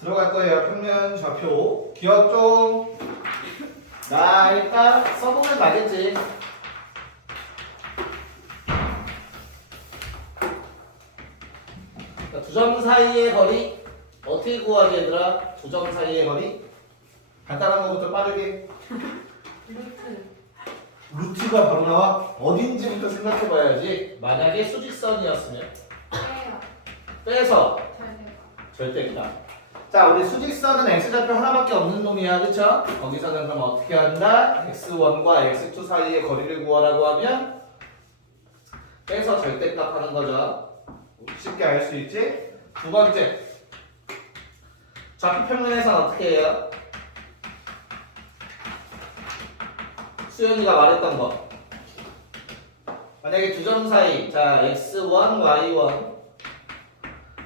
들어갈 거예요. 평면 좌표. 기억 좀. 나 일단 써보면 나겠지. 두 점 사이의 거리 어떻게 구하지 얘들아? 두 점 사이의 거리? 간단한 거부터 빠르게. 루트가 바로 나와? 어딘지부터 생각해봐야지. 만약에 수직선이었으면 빼서 절대값. 자, 우리 수직선은 x좌표 하나밖에 없는 놈이야, 그쵸? 거기서는 그럼 어떻게 한다? x1과 x2 사이의 거리를 구하라고 하면 빼서 절대값 하는 거죠. 쉽게 알 수 있지? 두 번째, 좌표 평면에서는 어떻게 해요? 수연이가 말했던 거. 만약에 두 점 사이, 자 x1, y1,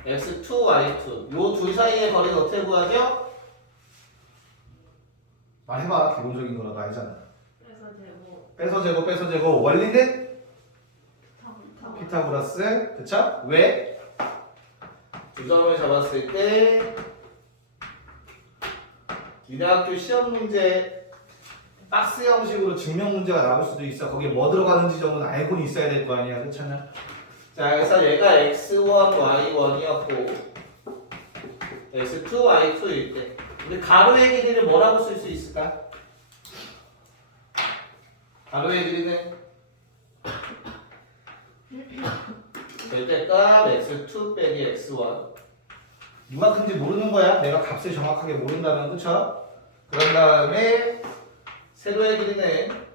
x2, y2 요 둘 사이의 거리는 어떻게 구하죠? 말해봐. 기본적인 거라도 알잖아. 빼서 제곱. 원리는? 피타고라스. 그쵸? 왜? 두 점을 잡았을 때 니네 학교 시험 문제 박스 형식으로 증명 문제가 나올 수도 있어. 거기에 뭐 들어가는지 정도는 알고는 있어야 될 거 아니야. 그렇잖아. 자, 그래서 얘가 x1, y1이었고 x2, y2일 때 우리 가로의 길이를 뭐라고 쓸 수 있을까? 가로의 길이는 절대값 x2 빼기 x1 이만큼인지 모르는 거야. 내가 값을 정확하게 모른다면. 그쵸? 그런 다음에 세로의 길이는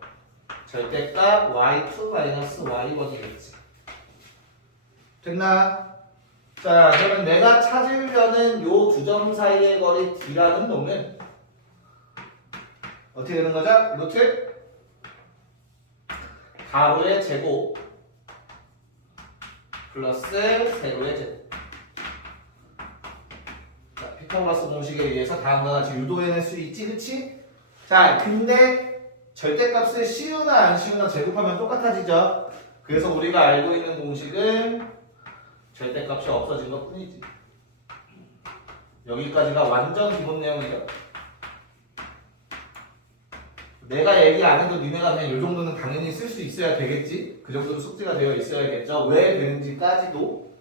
절대값 y2 마이너스 y1이겠지. 됐나? 자, 그러면 내가 찾으려는 요 두 점 사이의 거리 d라는 놈은 어떻게 되는 거죠? 루트 가로의 제곱 플러스 세로의 제곱. 자, 피타고라스 공식에 의해서 다음과 같이 유도해낼 수 있지, 그치? 자, 근데 절대값을 씌우나 안 씌우나 제곱하면 똑같아지죠? 그래서 우리가 알고 있는 공식은 절대값이 없어진 것 뿐이지. 여기까지가 완전 기본 내용이죠. 내가 얘기 안 해도 니네가 그냥 이 정도는 당연히 쓸 수 있어야 되겠지? 그 정도는 숙제가 되어 있어야겠죠? 왜 되는지까지도.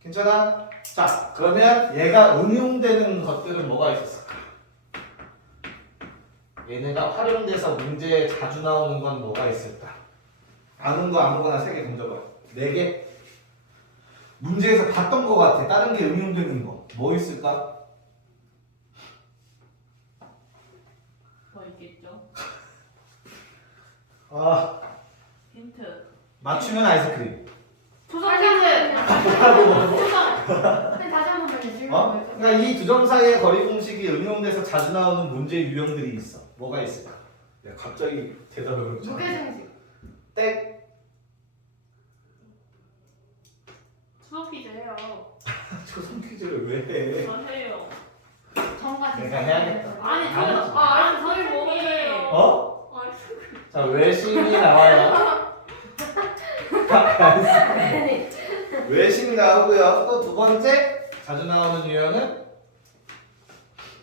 괜찮아? 자, 그러면 얘가 응용되는 것들은 뭐가 있었을까? 얘네가 활용돼서 문제에 자주 나오는 건 뭐가 있을까? 아는 거 아무거나 3개 던져봐. 4개? 문제에서 봤던 거 같아. 다른 게 응용되는 거. 뭐 있을까? 뭐 있겠죠? 아, 힌트. 맞추면 아이스크림. 초성 퀴즈. 근데 다시 한 번만 해주세요. 어? 그러니까 이 두 점 사이의 거리 공식이 응용돼서 자주 나오는 문제 유형들이 있어. 뭐가 있을까? 야, 갑자기 대답을 그렇게 무게중식. 땡. 초성 퀴즈 해요. 초성 퀴즈를 왜 해? 저 해요. 정과 내가 해야겠다. 아니 아니지. 저희 뭐예요? 어? 아, 자, 외심이 나와요. 외심이 나오고요. 또 두 번째 자주 나오는 유형은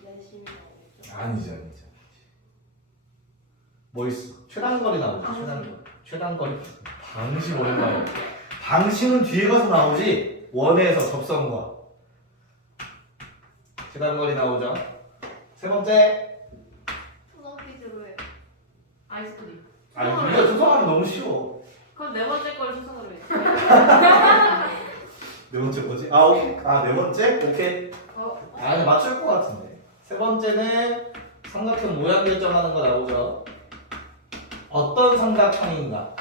열심히 나오겠죠. 아니죠. 뭐 있어? 최단거리 나오지. 최단거리. 방심 오랜만에. 방심은 뒤에 가서 나오지. 원에서 접선과 최단거리 나오죠. 세 번째. 초성 퀴즈로 해. 아이스크림. 아니 이거 조성하면 너무 쉬워. 그럼 네 번째 걸 초성으로 해. 네 번째 뭐지? 아 오케이. 아 네 번째? 오케이. 아니 맞출 것 같은데. 세 번째는 삼각형 모양 결정하는 거 나오죠. 어떤 삼각형인가?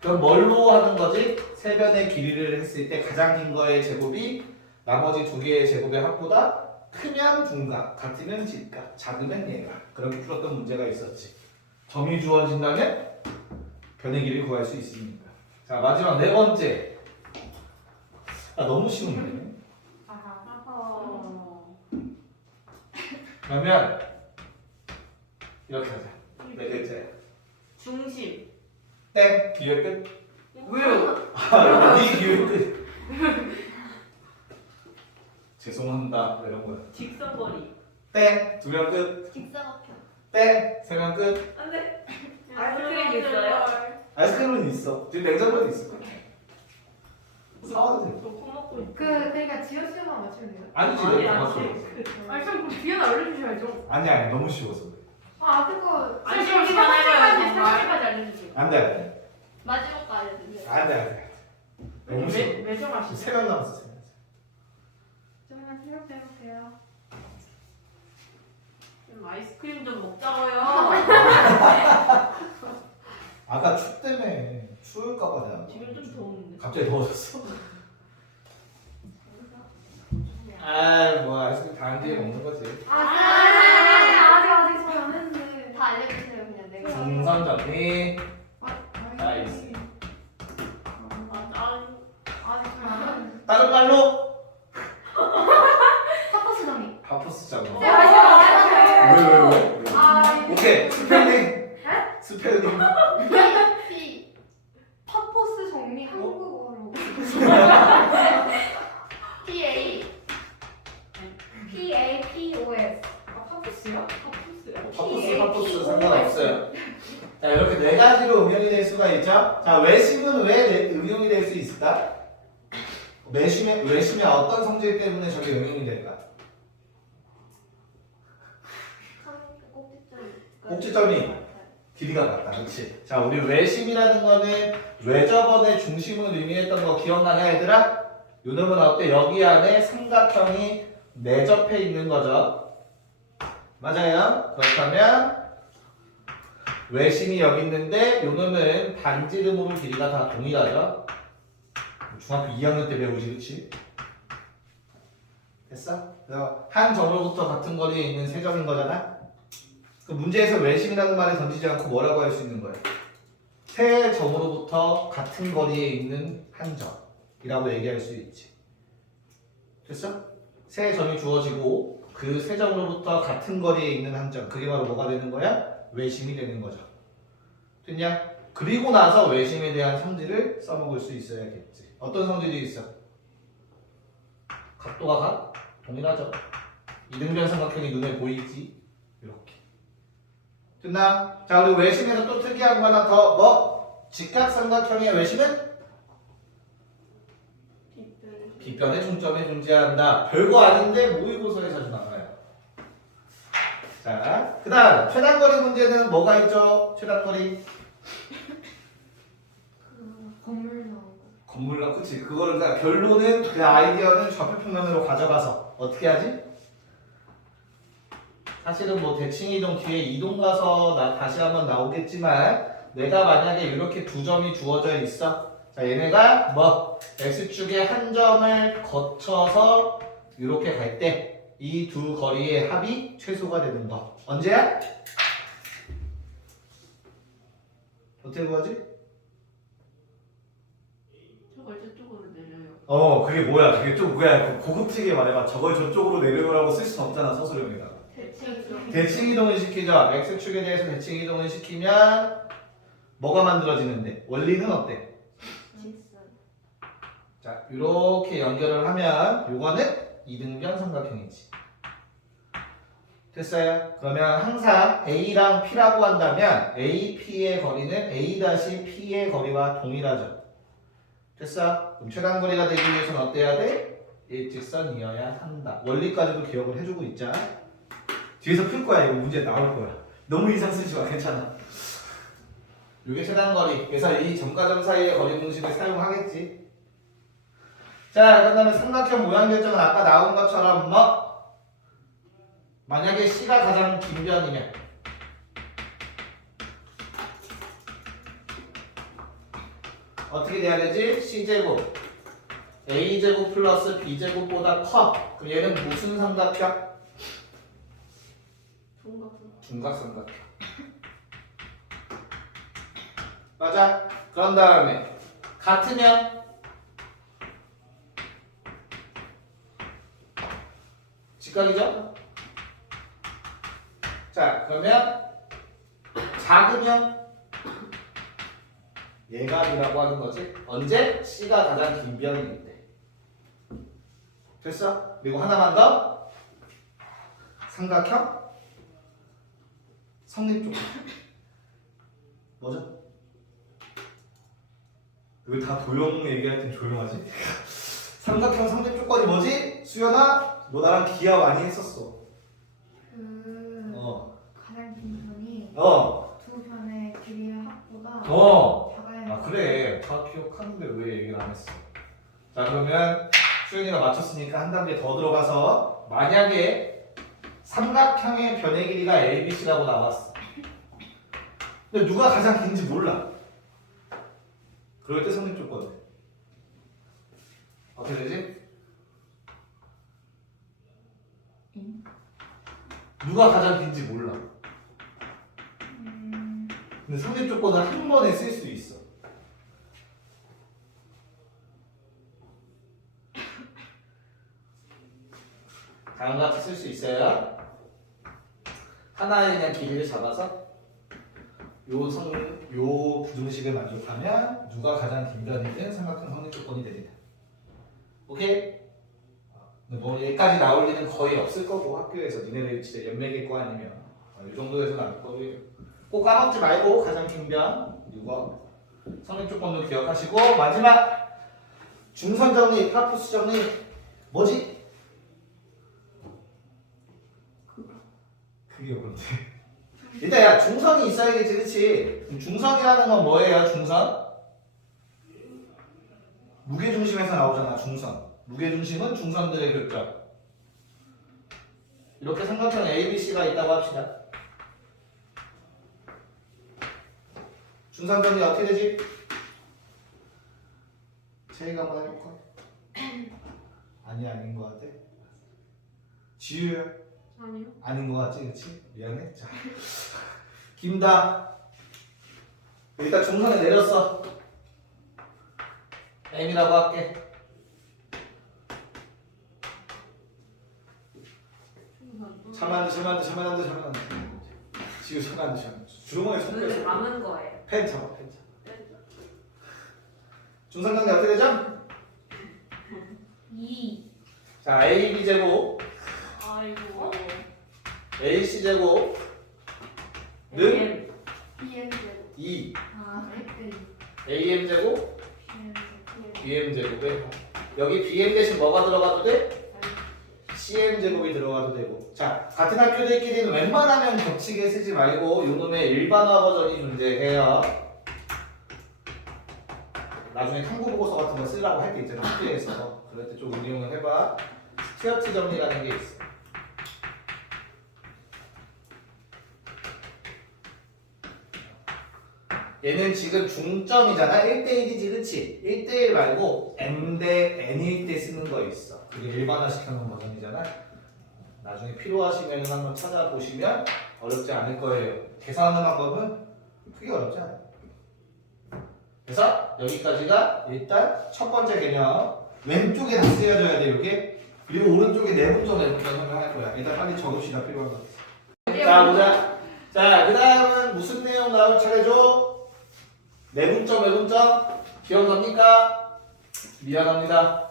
그럼 뭘로 하는 거지? 세 변의 길이를 했을 때 가장 긴 거의 제곱이 나머지 두 개의 제곱의 합보다 크면 둔각, 같으면 직각, 작으면 얘가. 그렇게 풀었던 문제가 있었지. 점이 주어진다면 변의 길이를 구할 수 있으니까. 자, 마지막 네 번째. 아, 너무 쉬운데. 그러면 이렇게 하자. 네 글자야. 중심. 땡. 기회 끝. 왜요? 아, 네 기회 끝. 죄송합니다. 본다 이런 거야. 직선거리. 땡. 2명 끝. 직사각형. 땡. 3명 끝. 안돼. 아이스크림 있어요? 아이스크림은 있어. 뒤에 냉장고에도 있을 거야. 사와도 돼. 저콩 먹고 있어. 그러니까 지효 씨만 맞추면 돼요? 아니지 아니, 내가 아니. 맞춰. 아니 좀 뒤에다 알려주셔야죠. 아니야 너무 쉬워서 그래. 아 그거 아니, 사실 시간 해봐요, 세 정말. 번째까지 알려주세요. 안돼 마지막 거 알려주세요. 안돼. 너무 쉬워. 왜 정하시죠? 3명 남았어 3명. 조금만 생각해볼게요. 좀 아이스크림 좀 먹자고요. 아까 때문에 추울까봐 내가. 지금 좀 더운데. 갑자기 더워졌어. 아뭐 아이스크림 다 한 뒤에 먹는 거지. 아직 소리 안 했는데. 다 알려주세요 그냥 내가. 중선 정리. 나이스. 아, 아직 소리 안 했는데. 다른 말로 파퍼스 정리. 파포스 짱. 네 맞아요. 왜? 아 오케이 스펠링. 스펠링. P 파포스 정리 한국어로. PAPOS. 아 파포스요? 파포스 상관없어요. 자 이렇게 네 가지로 응용이 될 수가 있죠. 자 외심은 왜 응용이 될 수 있을까? 외심의 어떤 성질 때문에 저게 응용이 될까? 꼭지점이 길이가 같다. 그렇지. 자 우리 외심이라는 거는 외접원의 중심을 의미했던 거 기억나냐 얘들아? 요놈은 어때? 여기 안에 삼각형이 내접해 있는 거죠. 맞아요. 그렇다면 외심이 여기 있는데 요놈은 반지름으로 길이가 다 동일하죠. 중학교 2학년 때 배우지 그치? 됐어? 그래서 한 점으로부터 같은 거리에 있는 세 점인 거잖아. 그 문제에서 외심이라는 말을 던지지 않고 뭐라고 할 수 있는 거야? 세 점으로부터 같은 거리에 있는 한 점이라고 얘기할 수 있지. 됐어? 세 점이 주어지고 그 세 점으로부터 같은 거리에 있는 한 점, 그게 바로 뭐가 되는 거야? 외심이 되는 거죠. 됐냐? 그리고 나서 외심에 대한 성질을 써먹을 수 있어야겠지. 어떤 성질이 있어? 각도가 각? 동일하죠. 이등변 삼각형이 눈에 보이지? 이렇게. 됐나? 자, 그리고 외심에서 또 특이한 거 하나 더 뭐? 직각삼각형의 외심은? 빗변의 중점에 존재한다. 별거 아닌데 모의고사에 자주 나와요. 자, 그 다음 최단거리 문제는 뭐가 있죠? 최단거리. 건물 나오고. 건물로 그치. 그거를 그러니까 결론은 그 아이디어는 좌표평면으로 가져가서 어떻게 하지? 사실은 뭐 대칭이동 뒤에 이동 가서 다시 한번 나오겠지만 내가 만약에 이렇게 두 점이 주어져 있어. 자 얘네가 뭐 x축의 한 점을 거쳐서 이렇게 갈 때 이 두 거리의 합이 최소가 되는 거. 언제야? 어떻게 구하지? 저걸 저쪽으로 내려요. 그게 뭐야? 그게 좀 뭐야? 고급지게 말해봐. 저걸 저쪽으로 내려오라고 쓸 수는 없잖아 서술형에다가. 대칭이동을 시키죠. x축에 대해서 대칭이동을 시키면 뭐가 만들어지는데? 원리는 어때? 자, 이렇게 연결을 하면 요거는 이등변 삼각형이지. 됐어요? 그러면 항상 A랑 P라고 한다면 AP의 거리는 A-P의 거리와 동일하죠. 됐어? 그럼 최단거리가 되기 위해서는 어때야 돼? 일직선이어야 한다. 원리까지도 기억을 해주고 있자. 뒤에서 풀 거야. 이거 문제 나올 거야. 너무 이상 쓰지 마. 괜찮아. 이게 최단거리. 그래서 이 점과 점 사이의 거리 공식을 사용하겠지. 자, 그다음에 삼각형 모양 결정은 아까 나온 것처럼 뭐 만약에 C가 가장 긴 변이면 어떻게 돼야 되지? C제곱 A제곱 플러스 B제곱보다 커. 그럼 얘는 무슨 삼각형? 중각삼각형. 맞아. 그런 다음에 같으면 직각이죠? 자, 그러면 작으면 예각이라고 하는 거지. 언제? C가 가장 긴 변이일 때. 됐어? 그리고 하나만 더. 삼각형 성립 조건 뭐죠? 왜 다 도용 얘기할 땐 조용하지? 삼각형 성립 조건이 뭐지? 수연아, 너 나랑 기하 많이 했었어. 그 가장 긴 편이 두 편의 길이의 합보다 작아야 아 그래, 다 기억하는데 왜 얘기를 안 했어? 자 그러면 수연이가 맞췄으니까 한 단계 더 들어가서 만약에 삼각형의 변의 길이가 ABC라고 나왔어. 근데 누가 가장 긴지 몰라. 그럴 때 성립 조건 어떻게 되지? 누가 가장 긴지 몰라. 근데 성립 조건은 한 번에 쓸 수 있어. 다음과 같이 쓸 수 있어요. 하나의 그냥 길이를 잡아서 요 부등식을 만족하면 누가 가장 긴 변이든 삼각형 성립 조건이 됩니다. 오케이? 뭐 여기까지 나올 일은 거의 없을 거고 학교에서 니네들 진짜 연맥일 거 아니면 이 정도에서 나올 거고요. 꼭 까먹지 말고 가장 긴 변 이거 성립 조건도 기억하시고 마지막 중선 정리, 파푸스 정리 뭐지? 그게 뭔데? 일단 야 중선이 있어야겠지, 그렇지? 중선이라는 건 뭐예요? 중선? 무게중심에서 나오잖아, 중선. 무게중심은 중선들의 교점. 이렇게 삼각형 ABC가 있다고 합시다. 중선 정리 어떻게 되지? 제이가 한번 해볼까? 아닌 것 같아. 지유야? 아니요. 아닌 것 같지, 그렇지? 미안해. 자, 김다. 일단 중선에 내렸어. M이라고 할게. 차면 안 돼. 지우 차면 안 돼. 주름을 손 오늘 빼서. 남은 거예요. 펜 잡아. 중선 관계 어떻게 되죠? 2 자, AB 제곱, 아이고. AC 제곱, 는 BM 제곱 2, 헷갈리 AM 제곱, BM 제곱 BM 제곱에 여기 BM 대신 뭐가 들어가도 돼? CM 제곱이 들어가도 되고. 자, 같은 학교들끼리는 웬만하면 겹치게 쓰지 말고 요놈의 일반화 버전이 존재해요. 나중에 탐구 보고서 같은 거 쓰려고 할 때 있잖아, 학교에서. 그럴 때 좀 응용을 해봐. 스튜어트 정리라는 게 있어. 얘는 지금 중점이잖아. 1대1이지, 그치? 1대1 말고 n 대 n일 때 쓰는 거 있어. 그게 일반화 시켜놓은 버전이잖아. 나중에 필요하시면 한번 찾아보시면 어렵지 않을 거예요. 계산하는 방법은 크게 어렵지 않아요. 그래서 여기까지가 일단 첫 번째 개념. 왼쪽에 다 쓰여져야 돼, 이게. 그리고 오른쪽에 내분점 설명할 거야. 일단 빨리 적읍시다, 필요한 거. 자, 보자. 자, 그 다음은 무슨 내용 나올 차례죠? 내분점 기억납니까? 미안합니다.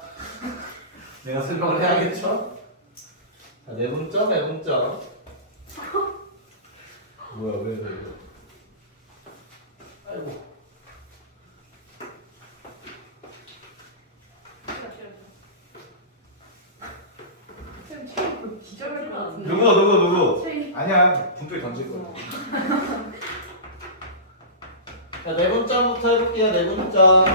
내가 설명을 해야겠죠? 자, 내분점 뭐야, 왜 아이고. 기절할 것 같은데. 누구? 체이 아니야, 분필 던질 거야. 자, 내분점부터 해볼게요. 내분점.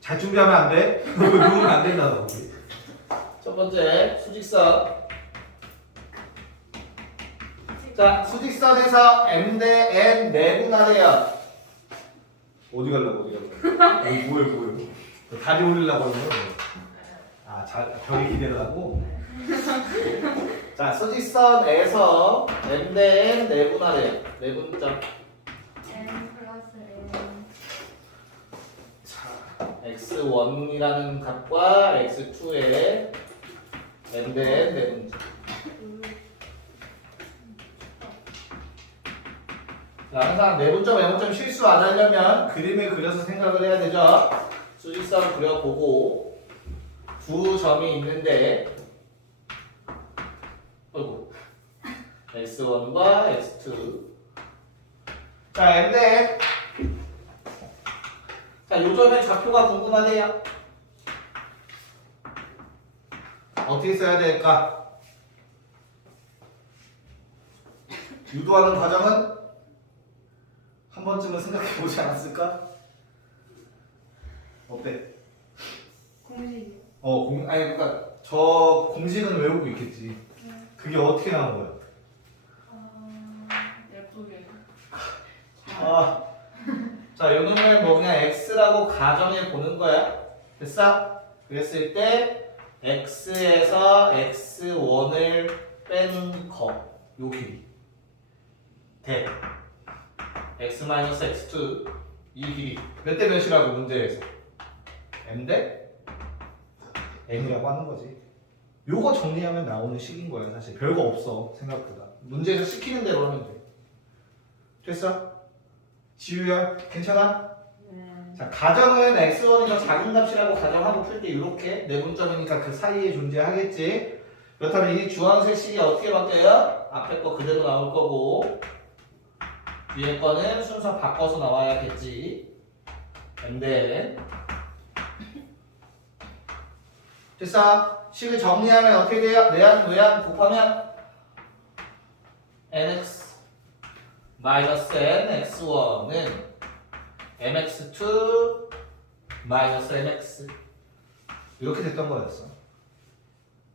잘 준비하면 안 돼? 누우면 안 된다. 첫 번째 수직선. 자, 수직선에서 M 대 N 내분하래요. 어디 가려고? 뭐해? 다리 올리려고 하는 거야? 아, 벽에 기대려고? 자, 수직선에서 M 대 N 내분하래요. 내분점. N 플러스 N 자, x1이라는 값과 x2의 n 대 n 내분점. 자, 항상 내분점 실수 안 하려면 그림을 그려서 생각을 해야 되죠. 수직선 그려보고 두 점이 있는데 어이구. x1과 x2. 자, 근데 자, 요점의 좌표가 궁금하네요. 어떻게 써야 될까? 유도하는 과정은 한 번쯤은 생각해 보지 않았을까? 어때? 공식이요. 아니 그러니까 저 공식은 외우고 있겠지. 그게 어떻게 나온 거야? 예쁘게. 아, 자, 요 놈을 뭐 그냥 x라고 가정해 보는 거야. 됐어? 그랬을 때 x에서 x1을 뺀 거, 요 길이 대 x-x2 이 길이 몇 대 몇이라고 문제에서 m 대 m이라고 하는 거지. 요거 정리하면 나오는 식인 거야. 사실 별거 없어 생각보다. 문제에서 시키는 대로 하면 돼. 됐어? 지우야 괜찮아? 네. 자, 가정은 x1이 더 작은 값이라고 가정하고 풀 때 이렇게 내분점이니까 그 사이에 존재하겠지. 그렇다면 이 주황색 식이 어떻게 바뀌어요? 앞에 거 그대로 나올 거고 뒤에 거는 순서 바꿔서 나와야겠지. 근데 됐어? 식을 정리하면 어떻게 돼요? 내한 외한 곱하면 nx 마이너스 n x1은 mx2 마이너스 mx 이렇게 됐던 거였어.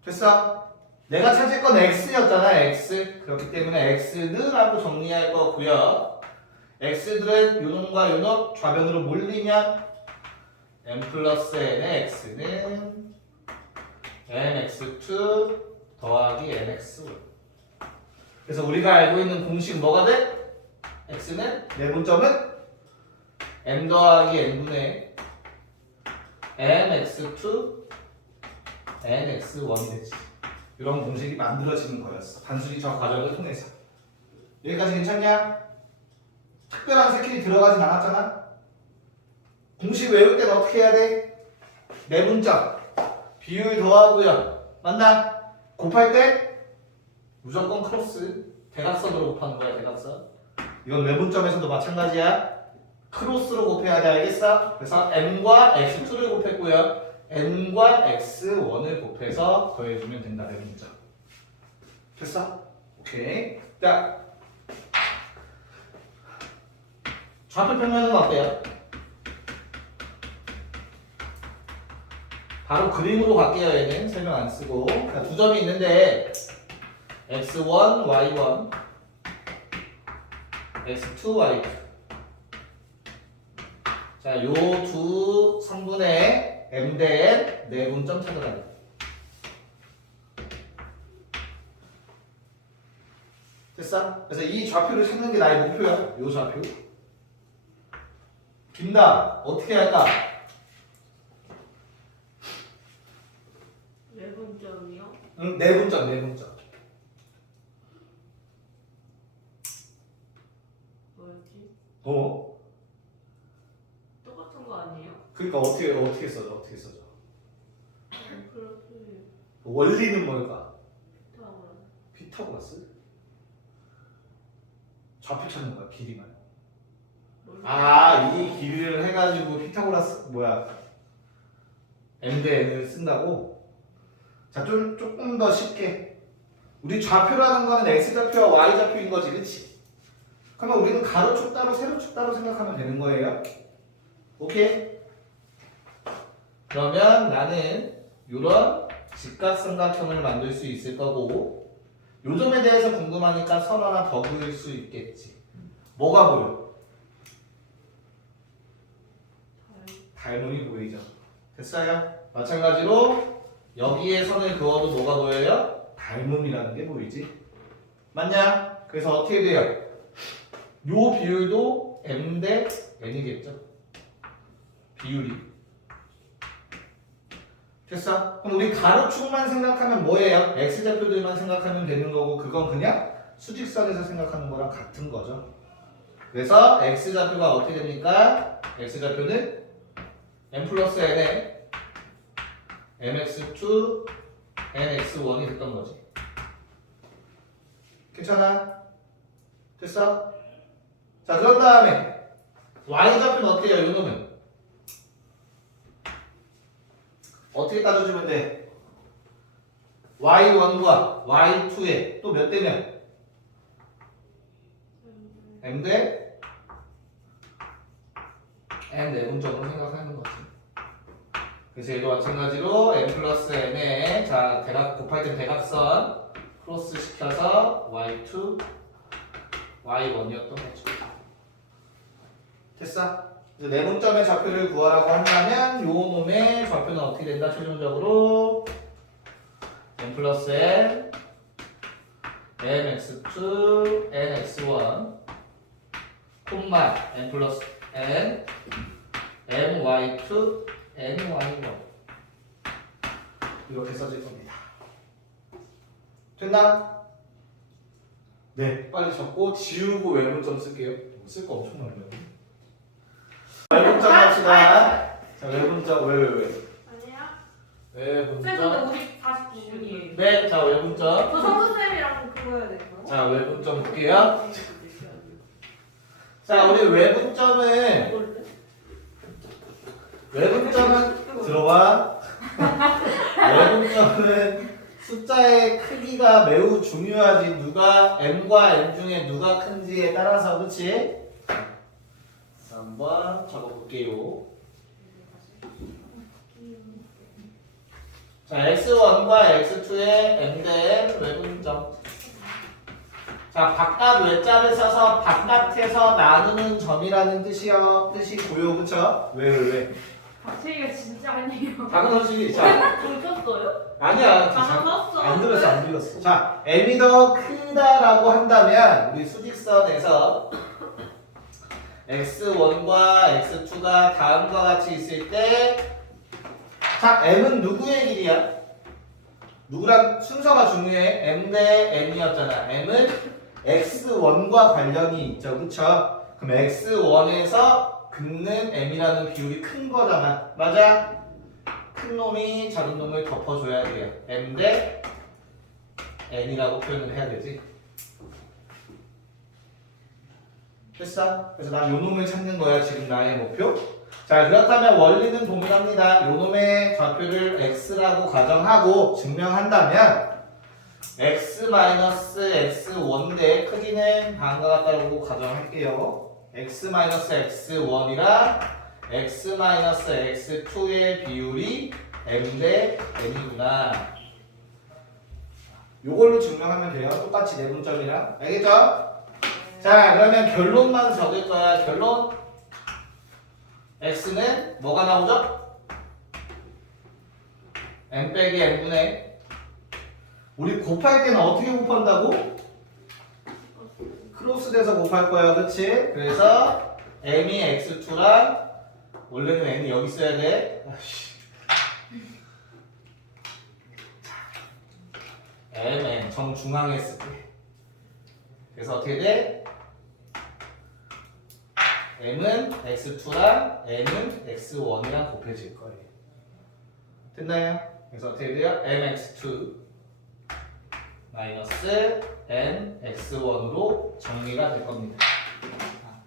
됐어? 내가 찾을 건 x였잖아. x. 그렇기 때문에 x는 라고 정리할 거고요. x들은 요놈과 요놈 좌변으로 몰리면 m 플러스 n의 x는 mx2 더하기 mx1. 그래서 우리가 알고 있는 공식 뭐가 돼? x는 내분점은 m 더하기 n분의 mx2 nx1이 되지. 이런 공식이 만들어지는 거였어. 단순히 저 과정을 통해서. 여기까지 괜찮냐? 특별한 새끼리 들어가진 않았잖아? 공식 외울 때는 어떻게 해야 돼? 내분점 비율 더하고요. 맞나? 곱할 때 무조건 크로스 대각선으로 곱하는 거야. 대각선. 이건 내분점에서도 마찬가지야. 크로스로 곱해야 돼. 알겠어? 그래서 m과 x2를 곱했고요. n과 x1을 곱해서 더해주면 된다. 내분점. 됐어? 오케이. 자, 좌표 평면은 어때요? 바로 그림으로 갈게요. 얘는 설명 안 쓰고. 자, 두 점이 있는데 x1, y1, x2, y2. 자, 요 두 성분의 m 대 n 내분점 찾아가야 돼. 됐어? 그래서 이 좌표를 찾는 게 나의 목표야. 요 좌표. 김다 어떻게 할까? 내분점이요? 응, 내분점, 내분점. 뭐였지? 똑같은 거 아니에요? 그러니까 어떻게 써져? 어떻게 써져? 플러스 원리는 뭘까? 타워. 피타고라스? 좌표 찾는 거야, 길이만. 몰라. 아, 이 길이를 해가지고 피타고라스 뭐야? m 대 n을 쓴다고? 자, 조금 더 쉽게. 우리 좌표라는 거는 x 좌표와 y 좌표인 거지, 그렇지? 그러면 우리는 가로축 따로 세로축 따로 생각하면 되는 거예요. 오케이? 그러면 나는 이런 직각삼각형을 만들 수 있을 거고 요 점에 대해서 궁금하니까 선 하나 더 그릴 수 있겠지. 뭐가 보여? 닮음이 보이죠. 됐어요? 마찬가지로 여기에 선을 그어도 뭐가 보여요? 닮음이라는 게 보이지. 맞냐? 그래서 어떻게 돼요? 요 비율도 m 대 n이겠죠. 비율이. 됐어? 그럼 우리 가로축만 생각하면 뭐예요? x좌표들만 생각하면 되는 거고 그건 그냥 수직선에서 생각하는 거랑 같은 거죠. 그래서 x좌표가 어떻게 됩니까? x좌표는 m 플러스 n에 mx2 nx1이 됐던 거지. 괜찮아? 됐어? 자, 그런 다음에 y 좌표는 어떻게 해요? 요놈은 어떻게 따져주면 돼? y1과 y2에 또 몇 대면? m 대 n 내분점으로 생각하는 거지. 그래서 얘도 마찬가지로 m 플러스 n에 자 대각 곱할 땐 대각선 크로스 시켜서 y2, y1이었던 거죠. 됐어? 이제 내분점의 좌표를 구하라고 한다면 요 놈의 좌표는 어떻게 된다? 최종적으로 n 플러스 n, nx2, nx1, 콤마 n 플러스 n, ny2, ny1 이렇게 써질 겁니다. 됐나? 네, 빨리 적고 지우고 외분점 쓸게요. 쓸 거 엄청 많네요. 외분점 합시다. 자, 외분점 왜? 아니야? 쌤 근데 외분점. 우리 49분이에요. 네, 자 외분점. 저 성수쌤이랑 그거 해야 되는 거야? 자 외분점 볼게요. 자, 우리 외분점은 들어봐. 외분점은 숫자의 크기가 매우 중요하지. 누가 m과 n 중에 누가 큰지에 따라서, 그렇지? 한번 적어볼게요. 자, x1과 x2의 m 대 n 외분점. 자, 바깥 외자를 써서 바깥에서 나누는 점이라는 뜻이고요, 그쵸? 왜? 박채기가 진짜 아니에요. 당연하지. 자, 좀 켰어요? 아니야. 다 켰어. 안 들었어. 자, m이 더 크다라고 한다면 우리 수직선에서 x1과 x2가 다음과 같이 있을 때, 자, m은 누구의 길이야? 누구랑 순서가 중요해? m 대 n이었잖아. m은 x1과 관련이 있죠, 그쵸? 그럼 x1에서 긋는 m이라는 비율이 큰 거잖아, 맞아? 큰 놈이 작은 놈을 덮어줘야 돼요. m 대 n이라고 표현을 해야 되지. 됐어? 그래서 난 요 놈을 찾는 거야, 지금 나의 목표. 자, 그렇다면 원리는 동일합니다. 요 놈의 좌표를 x라고 가정하고 증명한다면 x-x1대 크기는 다음과 같다고 가정할게요. x-x1이랑 x-x2의 비율이 m 대 n이구나. 요걸로 증명하면 돼요. 똑같이 내분점이랑. 알겠죠? 자, 그러면 결론만 적을 거야. 결론. x는 뭐가 나오죠? m 빼기 n분의. 우리 곱할 때는 어떻게 곱한다고? 크로스 돼서 곱할 거야, 그치? 그래서 m이 x2랑 원래는 n이 여기 있어야 돼. mn 정중앙에 쓸게. 그래서 어떻게 돼? m은 x2랑 n은 x1이랑 곱해질 거예요. 됐나요? 그래서 어떻게 돼요? mx2 마이너스 nx1으로 정리가 될 겁니다.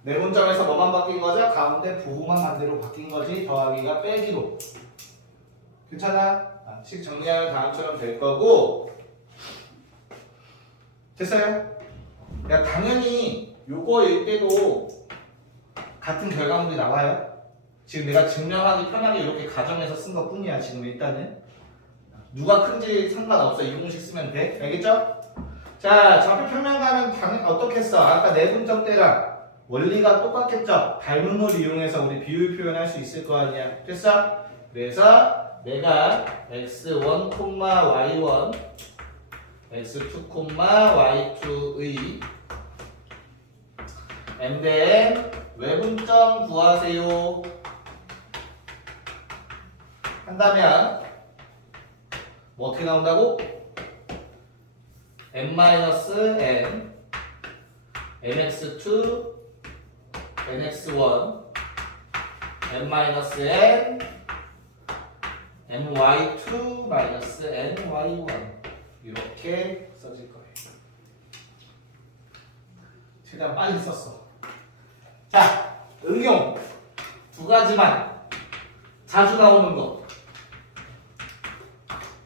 내분점에서 뭐만 바뀐 거죠? 가운데 부호만 반대로 바뀐 거지. 더하기가 빼기로. 괜찮아? 식 정리하면 다음처럼 될 거고. 됐어요? 야, 당연히 요거일 때도 같은 결과물이 나와요. 지금 내가 증명하기 편하게 이렇게 가정해서 쓴 것 뿐이야. 지금 일단은 누가 큰지 상관없어. 이 공식 쓰면 돼. 알겠죠? 자, 좌표 평면가는 당연히 어떻게 써? 아까 내분점 때랑 원리가 똑같겠죠? 닮음을 이용해서 우리 비율 표현할 수 있을 거 아니야. 됐어? 그래서 내가 x1, y1 x2, y2의 m 대 n 외분점 구하세요 한다면 뭐 어떻게 나온다고? m-n mx2 nx1 m-n my2 ny1 이렇게 써질 거예요. 그냥 빨리 썼어. 자, 응용 두 가지만 자주 나오는 거.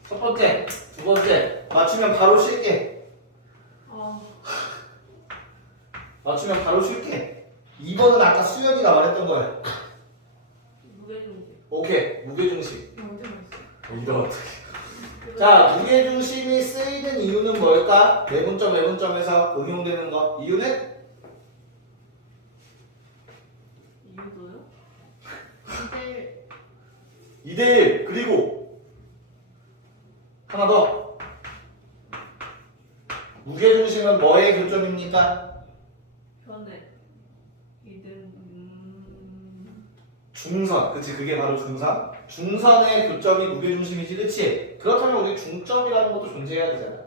첫 번째, 두 번째 맞추면 바로 쉴게. 맞추면 바로 쉴게. 2번은 아까 수연이가 말했던 거야. 무게중심. 오케이, 무게중심. 언제 봤어? 이거 어떻게? 자, 무게중심이 쓰이는 이유는 뭘까? 매분점, 매분점에서 응용되는 거. 이유는? 이유도요? 2대1. 그리고 하나 더. 무게중심은 뭐의 교점입니까? 현에 이든 중선. 그치, 그게 바로 중선. 중선의 교점이 무게중심이지, 그치? 그렇다면 우리 중점이라는 것도 존재해야 되잖아.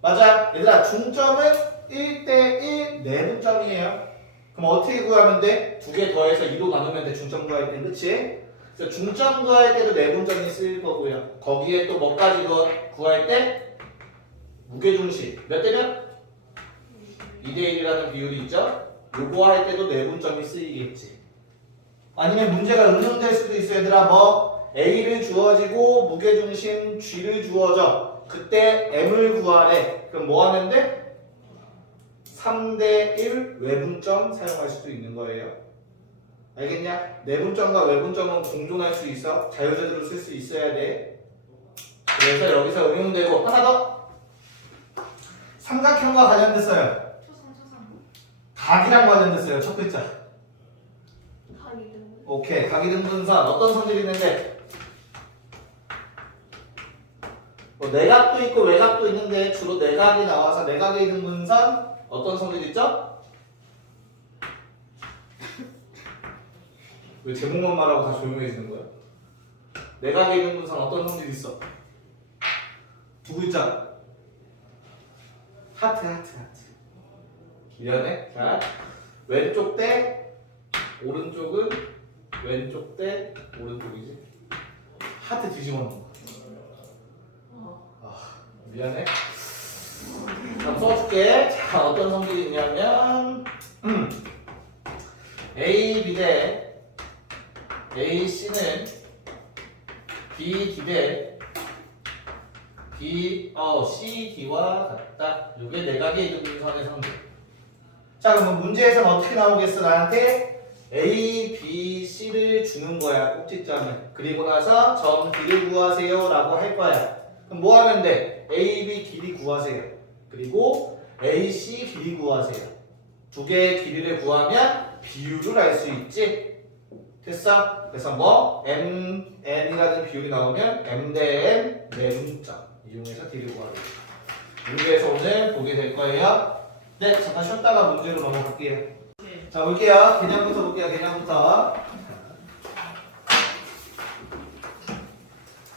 맞아. 얘들아, 중점은 1대1 내분점이에요. 그럼 어떻게 구하면 돼? 두 개 더해서 2로 나누면 돼, 중점 구할 때, 그치? 그래서 중점 구할 때도 내분점이 쓰일 거고요. 거기에 또 뭐까지 구할 때? 무게중심. 몇 대 몇? 2대1이라는 비율이 있죠? 요거 할 때도 내분점이 쓰이겠지. 아니면 문제가 응용될 수도 있어. 얘들아, 뭐 A를 주어지고 무게중심 G를 주어져. 그때 M을 구하래. 그럼 뭐 하면 돼? 3대1 외분점 사용할 수도 있는 거예요. 알겠냐? 내분점과 외분점은 공존할 수 있어. 자유제대로 쓸 수 있어야 돼. 그래서 여기서 응용되고. 하나 더. 삼각형과 관련됐어요. 각이랑 관련됐어요. 첫 글자. 오케이. 각이등분선 어떤 성질이 있는데? 내각도 있고 외각도 있는데 주로 내각이 나와서 내각의 등분선 어떤 성질 있죠? 왜 제목만 말하고 다 조용해지는 거야? 내각의 등분선 어떤 성질 있어? 두 글자. 하트. 미안해. 자, 왼쪽 대 오른쪽은 왼쪽 대 오른쪽이지. 하트 뒤집어 놓은 거. 미안해. 한번 써줄게. 자, 어떤 성질이 있냐면 A, B 대 A, C는 B, D 대 B, C, D와 같다. 이게 내각의 이등분선의 성질. 자, 그럼 문제에서는 어떻게 나오겠어? 나한테 A, B, C를 주는 거야. 꼭지점을. 그리고 나서 점 D를 구하세요 라고 할 거야. 그럼 뭐 하면 돼? A, B 길이 구하세요. 그리고 A, C 길이 구하세요. 두 개의 길이를 구하면 비율을 알 수 있지? 됐어? 그래서 뭐? M, N이라는 비율이 나오면 M 대 N 내분점 이용해서 D를 구하겠다. 문제에서 오늘 보게 될 거예요. 네, 잠깐 쉬었다가 문제로 넘어갈게요. 네. 자, 볼게요. 개념부터 볼게요. 개념부터.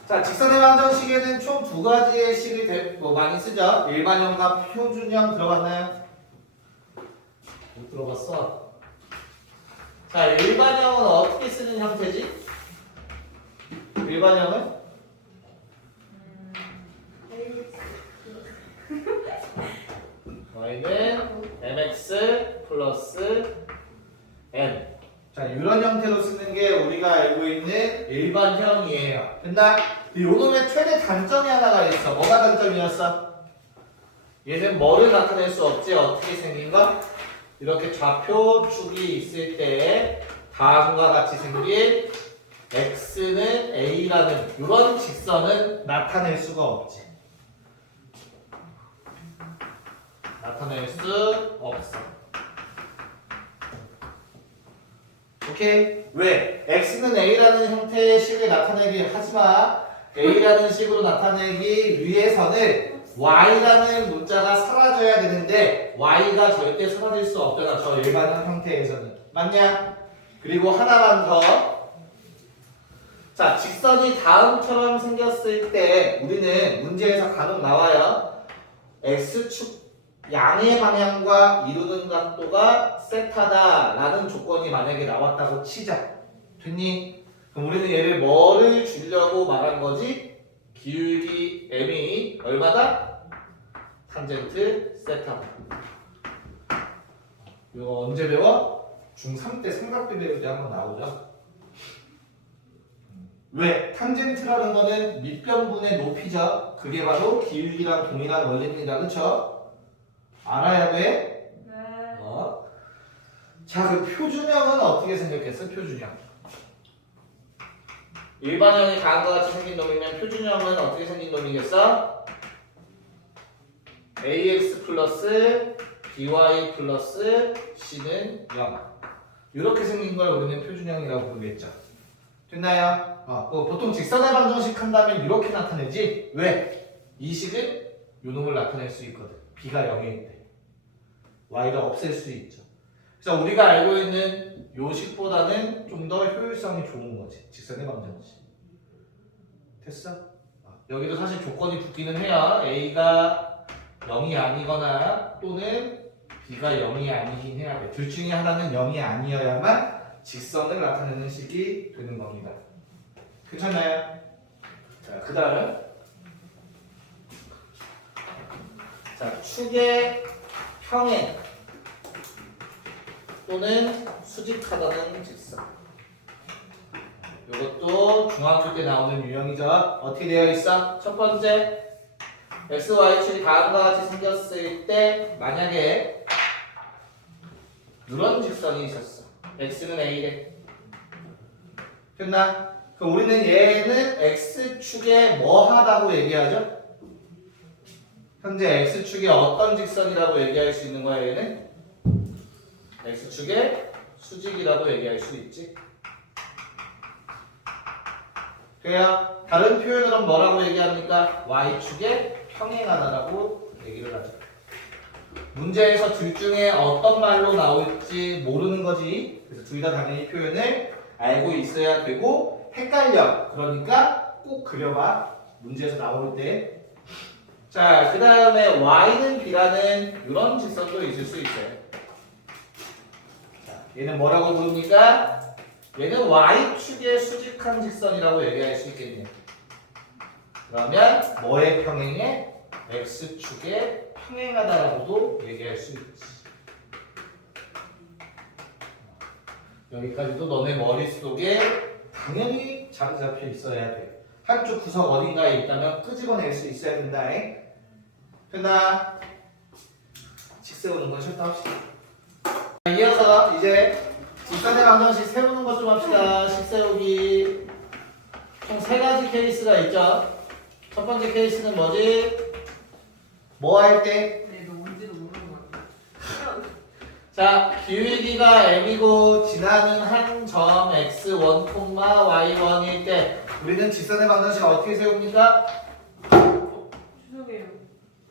자, 직선의 방정식에는 총 두 가지의 식을 많이 쓰죠. 일반형과 표준형 들어봤나요? 못 들어봤어. 자, 일반형은 어떻게 쓰는 형태지? 일반형은? y는 mx 플러스 n. 자, 이런 형태로 쓰는 게 우리가 알고 있는 일반형이에요. 됐나? 요놈의 최대 단점이 하나가 있어. 뭐가 단점이었어? 얘는 뭐를 나타낼 수 없지? 어떻게 생긴 거? 이렇게 좌표축이 있을 때 다음과 같이 생긴 x는 a라는 이런 직선은 나타낼 수가 없지. 나타낼 수 없어. 오케이? 왜? x는 a라는 형태의 식을 나타내기 하지만 a라는 식으로 나타내기 위해서는 y라는 문자가 사라져야 되는데 y가 절대 사라질 수 없잖아. 저 일반형 형태에서는. 맞냐? 그리고 하나만 더. 자, 직선이 다음처럼 생겼을 때 우리는 문제에서 간혹 나와요. x축 양의 방향과 이루는 각도가 세타다라는 조건이 만약에 나왔다고 치자. 됐니? 그럼 우리는 얘를 뭐를 주려고 말한 거지? 기울기 m이 얼마다? 탄젠트 세타다. 이거 언제 배워? 중3 때 삼각비 배울 때 한번 나오죠. 왜? 탄젠트라는 거는 밑변분의 높이죠. 그게 바로 기울기랑 동일한 원리입니다. 그쵸? 알아야 돼? 네. 자, 그 표준형은 어떻게 생겼겠어? 표준형. 일반형이 다음과 같이 생긴 놈이면 표준형은 어떻게 생긴 놈이겠어? ax 플러스 by 플러스 c는 0. 이렇게 생긴 걸 우리는 표준형이라고 부르겠죠. 됐나요? 보통 직선의 방정식 한다면 이렇게 나타내지. 왜? 이 식은 요 놈을 나타낼 수 있거든. b가 0일 때 y를 없앨 수 있죠. 그래서 우리가 알고 있는 요 식보다는 좀 더 효율성이 좋은 거지. 직선의 방정식. 됐어? 여기도 사실 조건이 붙기는 해요. a가 0이 아니거나 또는 b가 0이 아니긴 해야 돼. 둘 중에 하나는 0이 아니어야만 직선을 나타내는 식이 되는 겁니다. 괜찮나요? 자, 그 다음 자, 축의 평행 또는 수직하다는 직선. 이것도 중학교 때 나오는 유형이죠. 어떻게 되어 있어? 첫 번째, x, y축이 다음과 같이 생겼을 때 만약에 이런 직선이 있었어. x는 a래. 됐나? 그럼 우리는 얘는 x축에 뭐 하다고 얘기하죠? 현재 x축에 어떤 직선이라고 얘기할 수 있는 거야, 얘는? x축의 수직이라고 얘기할 수 있지. 그래야 다른 표현으로는 뭐라고 얘기합니까? y축에 평행하다라고 얘기를 하죠. 문제에서 둘 중에 어떤 말로 나올지 모르는 거지. 그래서 둘 다 당연히 표현을 알고 있어야 되고 헷갈려. 그러니까 꼭 그려봐. 문제에서 나올 때. 자, 그 다음에 y는 b라는 이런 직선도 있을 수 있어요. 자, 얘는 뭐라고 부릅니까? 얘는 y축의 수직한 직선이라고 얘기할 수 있겠네요. 그러면 뭐의 평행에? x축에 평행하다라고도 얘기할 수 있지. 여기까지도 너네 머릿속에 당연히 잘 잡혀 있어야 돼. 한쪽 구석 어딘가에 있다면 끄집어낼 수 있어야 된다. 됐나? 식 세우는 건 싫다 합시다. 이어서 이제 직선의 방정식 세우는 것 좀 합시다. 식 세우기. 총 3가지 케이스가 있죠. 첫 번째 케이스는 뭐지? 뭐 할 때? 네, 너 뭔지도 모르는 것 같아. 자, 기울기가 m이고 지나는 한 점 x1, y1일 때 우리는 직선의 방정식 어떻게 세웁니까? 죄송해요.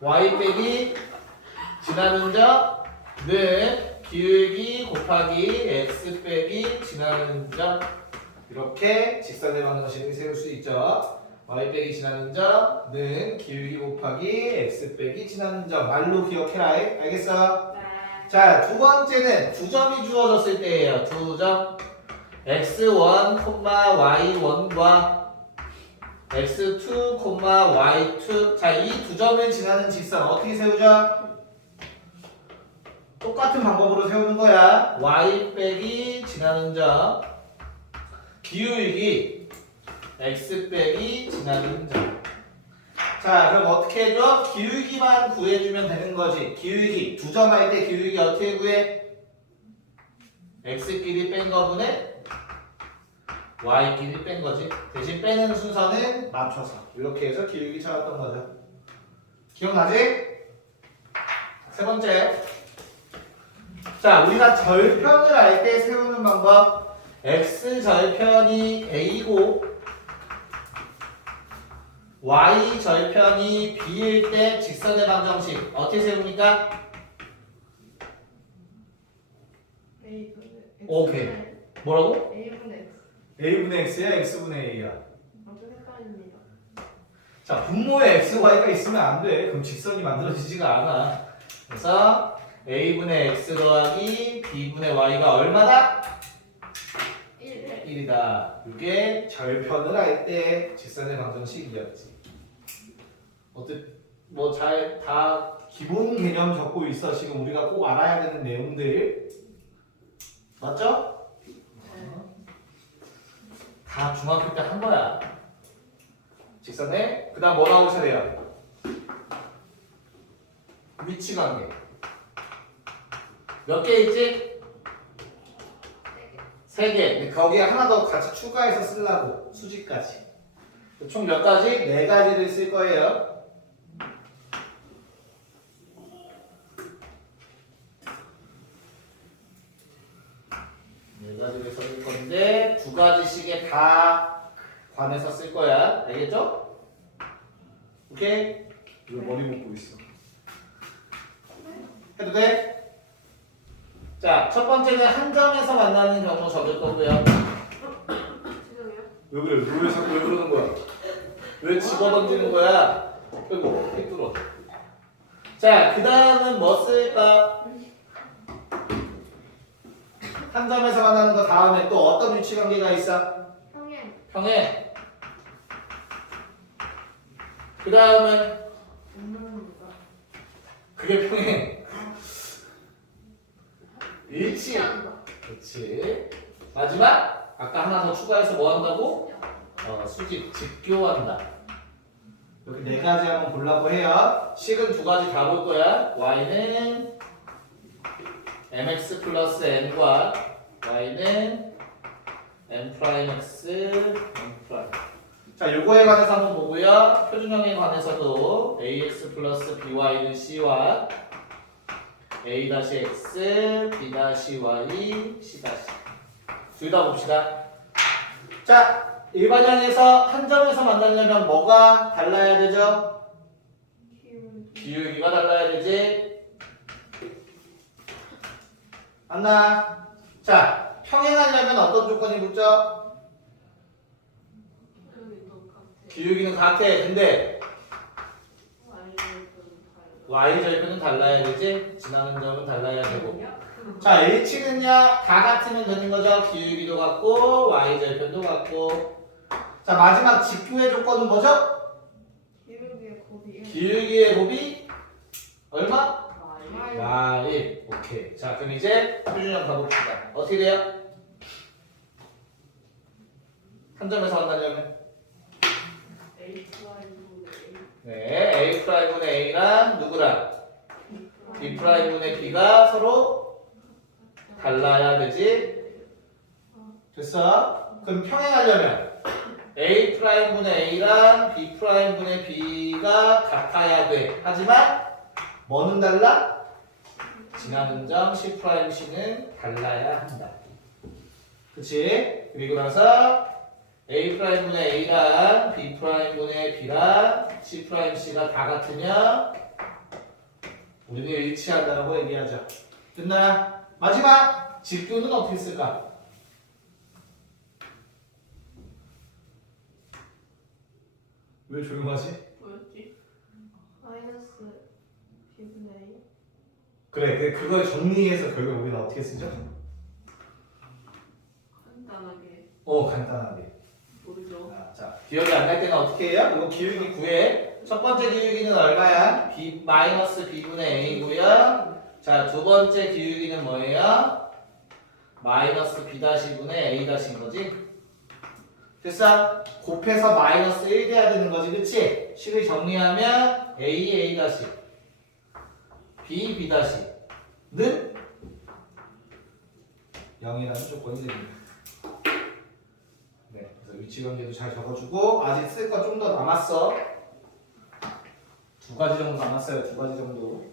y 빼기 지나는 점은 기울기 곱하기 x 빼기 지나는 점 이렇게 직선의 방정식을 세울 수 있죠. y 빼기 지나는 점은 기울기 곱하기 x 빼기 지나는 점 말로 기억해라. 알겠어? 네. 자, 두 번째는 두 점이 주어졌을 때예요. 두 점. x1, y1과 x2, y2. 자, 이 두 점을 지나는 직선 어떻게 세우죠? 똑같은 방법으로 세우는 거야. y 빼기 지나는 점 기울기 x 빼기 지나는 점. 자, 그럼 어떻게 해줘? 기울기만 구해주면 되는 거지. 기울기 두 점 할 때 기울기 어떻게 구해? x끼리 뺀 거분에 y끼리 뺀 거지. 대신 빼는 순서는 맞춰서 이렇게 해서 기울기 찾았던 거죠. 기억나지? 세 번째. 자, 우리가 절편을 알 때 세우는 방법. x 절편이 a고 y 절편이 b일 때 직선의 방정식 어떻게 세웁니까? 오케이. 뭐라고? A분의 X. a분의 x야 x분의 a야. 좀 헷갈립니다. 자, 분모에 x, y가 있으면 안 돼. 그럼 직선이 만들어지지가 않아. 그래서 a분의 x 더하기 b분의 y가 얼마다? 1. 1이다. 이게 절편을 할 때 직선의 방정식이었지. 뭐 잘 다 기본 개념 적고 있어. 지금 우리가 꼭 알아야 되는 내용들. 맞죠? 다 중학교 때 한 거야. 직선에 그다음 뭐 나오셔야 돼요? 위치 관계. 몇 개 있지? 3개. 근데 거기에 하나 더 같이 추가해서 쓰려고. 수직까지. 총 몇 가지? 4가지를 쓸 거예요. 네 가지를 쓸 건데 2가지씩에 다 관해서 쓸 거야. 알겠죠? 오케이? 이거 머리 묶고 있어. 해도 돼? 자, 첫 번째는 한 점에서 만나는 경우 적을 거고요. 죄송해요. 왜 그래? 왜 자꾸 왜 그러는 거야? 왜 집어 던지는 거야? 아이고, 삐뚤어. 자, 그 다음은 뭐 쓸까? 한 점에서 만나는 거 다음에 또 어떤 위치 관계가 있어? 평행. 평행. 그 다음은 그게 평행. 일치. 그렇지. 마지막 아까 하나 더 추가해서 뭐 한다고? 수직 직교한다. 이렇게 4가지 한번 보려고 해요. 식은 2가지 다 볼 거야. y는 mx 플러스 n과 y는 m 프라임 x m 프라임. 자, 요거에 관해서 한번 보고요. 표준형에 관해서도 ax 플러스 by는 c와 a 다시 x, b 다시 y, c 다시. 둘 다 봅시다. 자, 일반형에서 한 점에서 만나려면 뭐가 달라야 되죠? 기울기가 달라야 되지. 맞나? 자, 평행하려면 어떤 조건이 붙죠? 기울기는 같아. 근데 y절편은 달라야 되지. 지나는 점은 달라야 되고. 자, H는요 다 같으면 되는 거죠. 기울기도 같고 y절편도 같고. 자, 마지막 직교의 조건은 뭐죠? 기울기의 곱이. 기울기의 곱이 얼마? y. y. 오케이. 자, 그럼 이제 표준형 가봅시다. 어떻게 돼요? 한 점에서 만나려면 네, a 프라임분의 a랑 누구랑? b 프라임분의 b가 서로 달라야 되지. 됐어? 그럼 평행하려면 a 프라임분의 a랑 b 프라임분의 b가 같아야 돼. 하지만 뭐는 달라? 지나는 점 c 프라임 c는 달라야 한다. 그치? 그리고 나서 a 프라임분의 a랑 b 프라임분의 b랑 c 프라임 c가 다 같으면 우리는 일치한다고 얘기하죠. 됐나? 마지막 직교는 어떻게 쓸까? 왜 조용하지? 뭐였지? 마이너스 b분의 a. 그래, 그걸 정리해서 결국 우리는 어떻게 쓰죠? 간단하게 간단하게. 모르죠. 자, 기억이 안 날 때는 어떻게 해요? 이거 기울기 구해. 첫 번째 기울기는 얼마야? b 마이너스 b분의 a고요. 자, 두 번째 기울기는 뭐예요? 마이너스 b 다시분의 a 다시인 거지? 됐어? 곱해서 마이너스 1 돼야 되는 거지, 그치? 식을 정리하면 a 다시 b 다시는 0이라는 조건이 됩니다. 네, 그래서 위치 관계도 잘 적어주고 아직 쓸 거 좀 더 남았어. 2가지 정도 남았어요. 2가지 정도.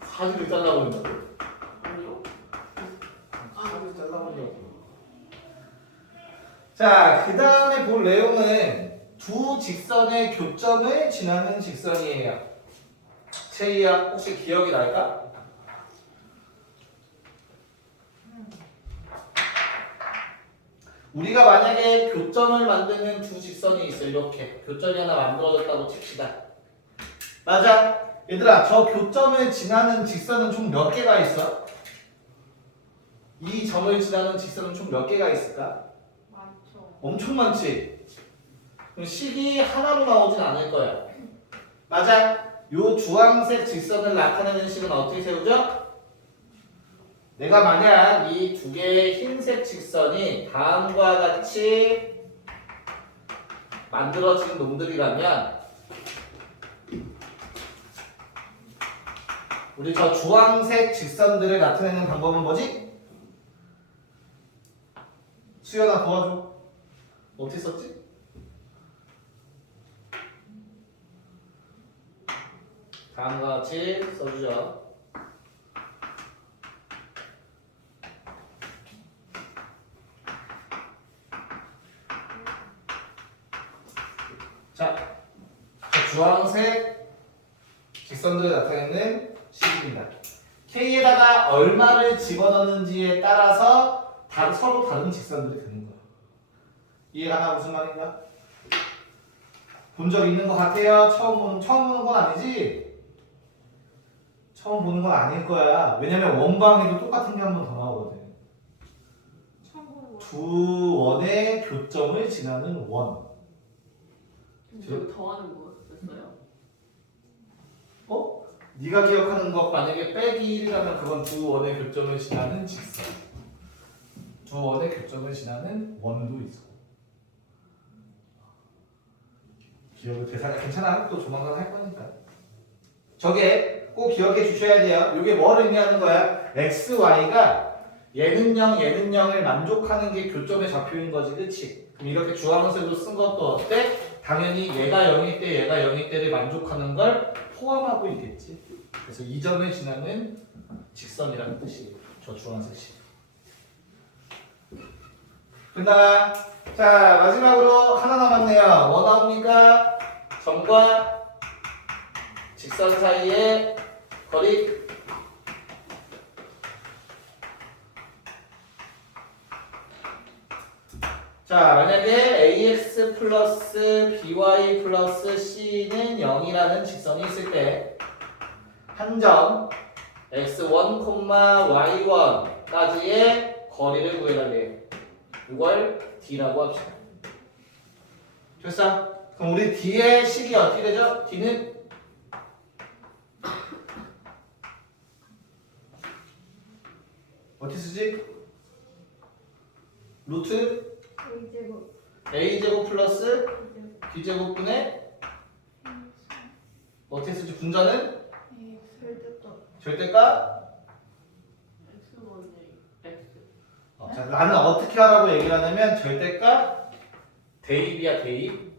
사지를 잘라버린다고? 사지를 잘라버린다고. 자, 그 다음에 볼 내용은 두 직선의 교점을 지나는 직선이에요. 채희야, 혹시 기억이 날까? 우리가 만약에 교점을 만드는 두 직선이 있어요. 이렇게 교점이 하나 만들어졌다고 칩시다. 맞아. 얘들아, 저 교점을 지나는 직선은 총 몇 개가 있어? 이 점을 지나는 직선은 총 몇 개가 있을까? 많죠. 엄청 많지? 그럼 식이 하나로 나오진 않을 거야. 맞아. 요 주황색 직선을 나타내는 식은 어떻게 세우죠? 내가 만약 이 두 개의 흰색 직선이 다음과 같이 만들어진 놈들이라면 우리 저 주황색 직선들을 나타내는 방법은 뭐지? 수연아 도와줘. 어떻게 썼지? 다음과 같이 써주죠. 자, 저 주황색 직선들을 나타내는 식입니다. K에다가 얼마를 집어넣는지에 따라서 서로 다른 직선들이 되는 거야. 이해가 나 무슨 말인가? 본 적 있는 것 같아요? 처음 보는 건 아니지? 처음 보는 건 아닐 거야. 왜냐면 원방에도 똑같은 게 한 번 더 나오거든. 처음 보는 거. 두 원의 교점을 지나는 원. 지금 더하는 거였어요? 어? 네가 기억하는 것 만약에 빼기 1이라면 그건 두 원의 교점을 지나는 직선. 두 원의 교점을 지나는 원도 있어. 기억을 대사가 괜찮아. 또 조만간 할 거니까. 저게 꼭 기억해 주셔야 돼요. 이게 뭐를 의미하는 거야? x, y가 얘는 0, 얘는 0을 만족하는 게 교점의 좌표인 거지, 그치? 그럼 이렇게 주황색으로 쓴 것도 어때? 당연히 얘가 0일 때, 얘가 0일 때를 만족하는 걸 포함하고 있겠지. 그래서 이 점을 지나는 직선이라는 뜻이에요. 저 주황색 식. 됐나? 자, 마지막으로 하나 남았네요. 뭐 나옵니까? 점과 직선 사이의 거리. 자, 만약에 ax 플러스 by 플러스 c는 0이라는 직선이 있을 때 한 점 x1, y1까지의 거리를 구해달래요. 이걸 d라고 합시다. 됐어? 그럼 우리 d의 식이 어떻게 되죠? d는 어떻게 쓰지? 루트 A제곱. a제곱 플러스 b제곱분의 어떻게 쓰지? 분자는 절대값. 절대값. X1에 X. 자, 나는 어떻게 하라고 얘기를 하냐면 절대값 대입이야, 대입.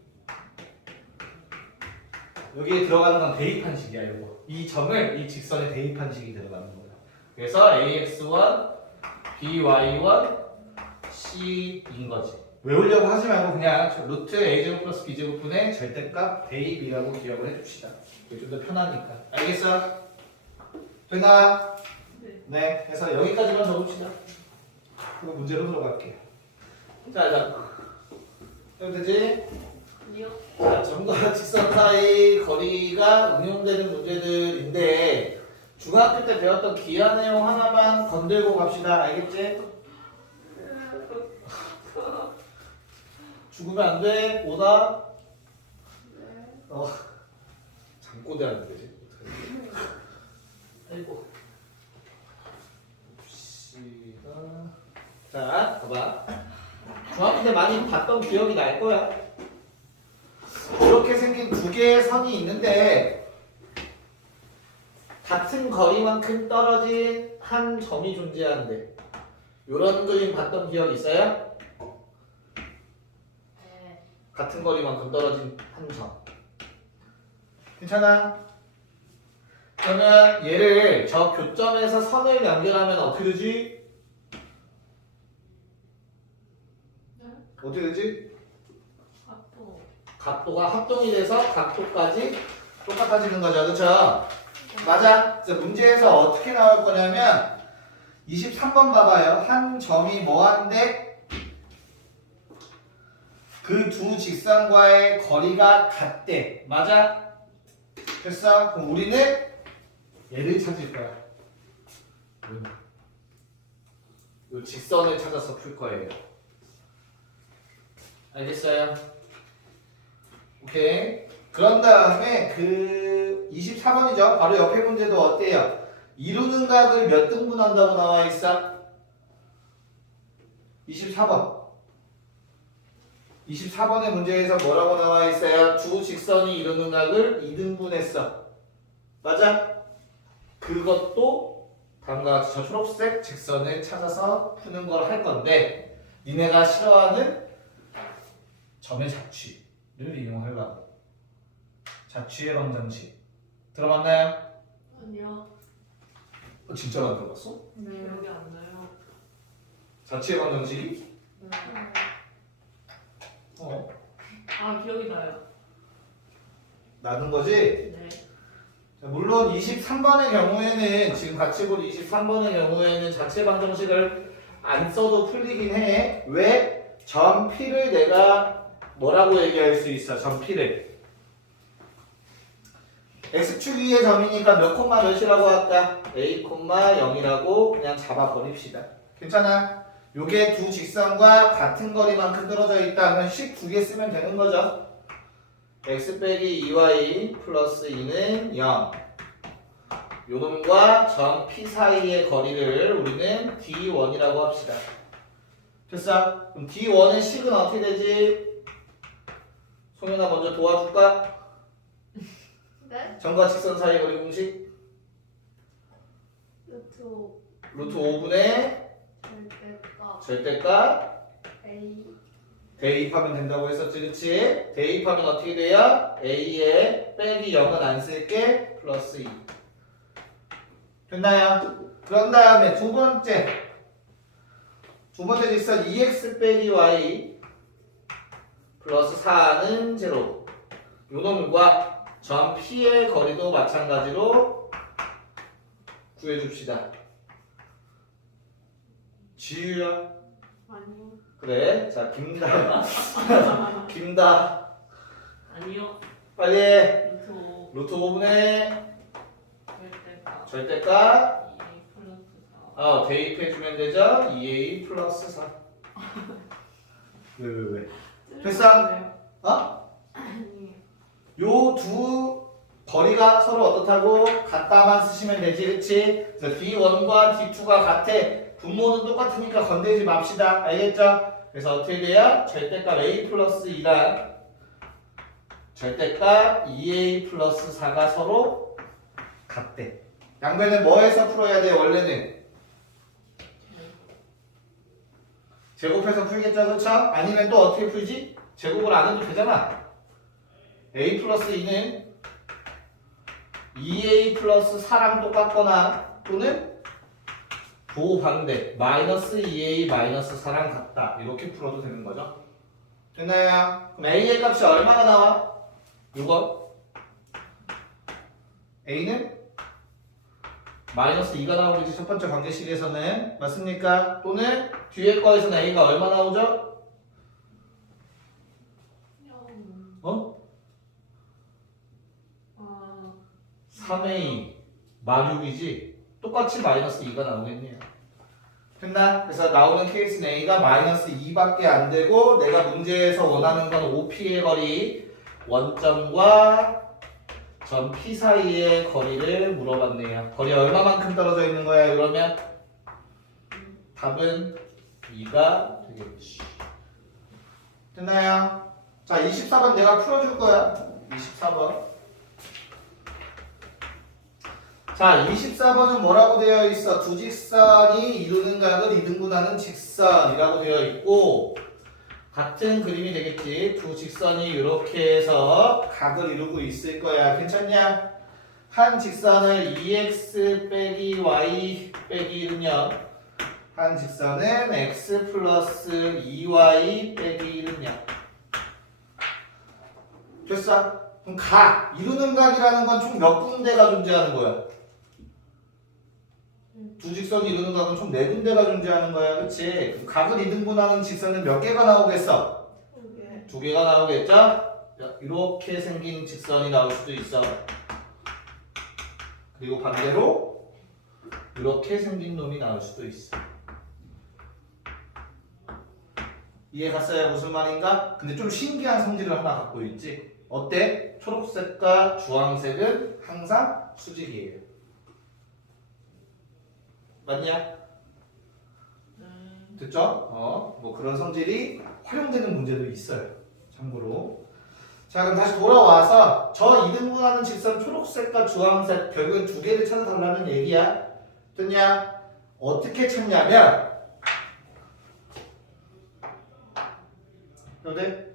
여기에 들어가는 건 대입한 식이야, 이거. 이 점을 이 직선에 대입한 식이 들어가는 거야. 그래서 ax1, by1, c인 거지. 외우려고 하지 말고 그냥 루트 a제곱 플러스 b제곱분의 절대값 대입이라고 기억을 해줍시다. 이게 좀 더 편하니까. 알겠어? 됐나? 네. 네. 그래서 여기까지만 적읍시다. 그리고 문제로 들어갈게요. 자. 해도 되지? 아니요. 자, 점과 직선 사이 거리가 응용되는 문제들인데 중학교 때 배웠던 기하 내용 하나만 건들고 갑시다. 알겠지? 죽으면 안 돼. 오다. 잠꼬대 하는 거지. 아이고. 봅시다. 자, 봐봐. 중학교 때 많이 봤던 기억이 날 거야. 이렇게 생긴 두 개의 선이 있는데 같은 거리만큼 떨어진 한 점이 존재하는데 이런 그림 봤던 기억 있어요? 네. 같은 거리만큼 떨어진 한 점. 괜찮아? 그러면 얘를 저 교점에서 선을 연결하면 어떻게 되지? 네? 어떻게 되지? 각도. 각도가 합동이 돼서 각도까지 똑같아지는 거죠. 그렇죠? 맞아. 그래서 문제에서 어떻게 나올 거냐면 23번 봐봐요. 한 점이 뭐 한데 그 두 직선과의 거리가 같대. 맞아? 됐어? 그럼 우리는 얘를 찾을 거야. 이 직선을 찾아서 풀 거예요. 알겠어요? 오케이. 그런 다음에 그 24번이죠. 바로 옆에 문제도 어때요? 이루는 각을 몇 등분한다고 나와 있어? 24번. 24번의 문제에서 뭐라고 나와 있어요? 두 직선이 이루는 각을 2등분했어. 맞아? 그것도 다음과 같이 저 초록색 직선을 찾아서 푸는 걸 할 건데 니네가 싫어하는 점의 자취를 이용하려고. 자취의 방정식 들어봤나요? 아니요. 진짜로 안 들어봤어? 기억이 안 나요. 자취의 방정식이? 네. 아 기억이 나요. 나는 거지? 네. 자, 물론 23번의 경우에는 지금 같이 본 23번의 경우에는 자체 방정식을 안 써도 풀리긴 해. 왜? 점 P를 내가 뭐라고 얘기할 수 있어? 점 P를 X축 위의 점이니까 몇 콤마 몇이라고 할까? A 콤마 0이라고 그냥 잡아 버립시다. 괜찮아? 요게 두 직선과 같은 거리만큼 떨어져 있다 하면 식 두 개 쓰면 되는 거죠. x 빼기 2y 플러스 2는 0. 요놈과 점 P 사이의 거리를 우리는 D1이라고 합시다. 됐어? 그럼 D1의 식은 어떻게 되지? 송현아 먼저 도와줄까? 네? 점과 직선 사이 거리 공식 루트 5분의 절대값 절대값 A 대입하면 된다고 했었지, 그치? 대입하면 어떻게 돼요? A에 빼기 0은 안 쓸게 플러스 2 됐나요? 그런 다음에 두 번째 직선 2x 빼기 y 플러스 4는 0 요놈과 점 P의 거리도 마찬가지로 구해줍시다. 지유야? 아니요. 그래. 자, 김다. 김다. 아니요. 빨리 해. 루트 루트 5분의 절대값 절대값 2a 플러스 4. 대입해주면 되죠? 2a 플러스 4. 왜? 됐어? 어? 아니. 요 두 거리가 서로 어떻다고? 같다만 쓰시면 되지, 그치? 그래서 D1과 D2가 같아. 분모는 똑같으니까 건들지 맙시다. 알겠죠? 그래서 어떻게 돼요? 절대값 A 플러스 2랑 절대값 2A 플러스 4가 서로 같대. 양변을 뭐해서 풀어야 돼, 원래는? 제곱해서 풀겠죠, 그쵸? 아니면 또 어떻게 풀지? 제곱을 안 해도 되잖아. A 플러스 2는 2A 플러스 4랑 똑같거나 또는 부호반대 마이너스 2A 마이너스 4랑 같다. 이렇게 풀어도 되는 거죠. 됐나요? 그럼 A의 값이 얼마가 나와? 6원. A는 마이너스 2가 나오겠지. 첫 번째 관계식에서는. 맞습니까? 또는 뒤에 거에서는 A가 얼마 나오죠? 어? 3A 마육이지. 똑같이 마이너스 2가 나오겠네요. 됐나? 그래서 나오는 케이스는 A가 마이너스 2밖에 안 되고 내가 문제에서 원하는 건 OP의 거리 원점과 점 P 사이의 거리를 물어봤네요. 거리 얼마만큼 떨어져 있는 거야? 그러면 답은 2가 되겠지. 됐나요? 자, 24번 내가 풀어줄 거야. 24번. 자, 24번은 뭐라고 되어 있어? 두 직선이 이루는 각을 2등분하는 직선이라고 되어 있고 같은 그림이 되겠지. 두 직선이 이렇게 해서 각을 이루고 있을 거야. 괜찮냐? 한 직선을 2x 빼기 y 빼기 1은 0. 한 직선은 x 플러스 2y 빼기 1은 0. 됐어? 그럼 각, 이루는 각이라는 건 총 몇 군데가 존재하는 거야? 두 직선이 이루는 각은 총 4군데가 존재하는 거야. 그치? 각을 2등분하는 직선은 몇 개가 나오겠어? 두 개가 나오겠죠? 이렇게 생긴 직선이 나올 수도 있어. 그리고 반대로 이렇게 생긴 놈이 나올 수도 있어. 이해 갔어요? 무슨 말인가? 근데 좀 신기한 성질을 하나 갖고 있지. 어때? 초록색과 주황색은 항상 수직이에요. 맞냐? 됐죠? 뭐 그런 성질이 활용되는 문제도 있어요. 참고로. 자, 그럼 다시 돌아와서 저 이등분하는 직선 초록색과 주황색 결국엔 두 개를 찾아달라는 얘기야. 됐냐? 어떻게 찾냐면 그런데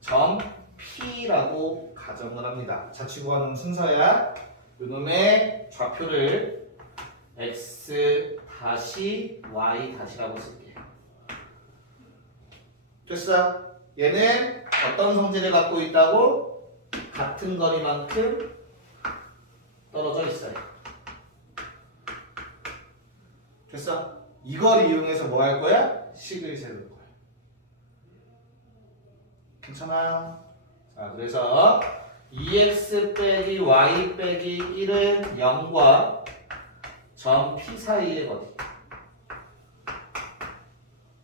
점 P라고 가정을 합니다. 자취구하는 순서야. 이놈의 좌표를 X 다시 Y 다시라고 쓸게. 됐어? 얘는 어떤 성질을 갖고 있다고? 같은 거리만큼 떨어져 있어요. 됐어? 이걸 이용해서 뭐 할 거야? 식을 세울 거야. 괜찮아요? 자, 그래서 2x 빼기 y 빼기 1은 0과 점 P 사이의 거리.